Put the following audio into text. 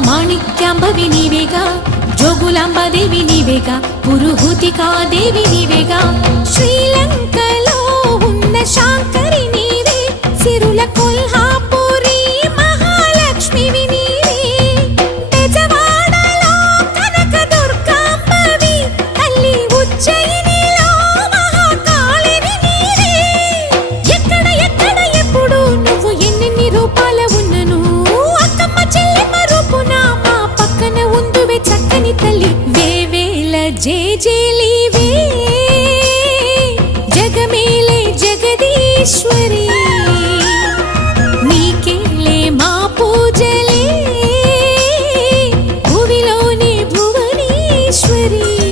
మాణిక్యాంబవి నీవేగా, జోగులాంబాదేవి నీవేగా, పురుహూతికాదేవి నీవేగా, శ్రీలంకలో ఉన్న శాంకరి నీవే, సిరుల కొల్హాపురి మహాలక్ష్మివి నీవే, బెజవాడలో కనక దుర్గాంబవి, తల్లి ఉజ్జయినిలో మహాకాళిని నీవే. ఎక్కడ ఎక్కడ ఎప్పుడు నువ్వు ఎన్నెన్ని రూపాల ఉన్నను, అక్కమ్మ చెల్లెమ్మ రూపున మా పక్కన ఉందువే చక్కని తల్లి. వేవేల జేజేలివే, జగమేలే జగదీశ్వరి.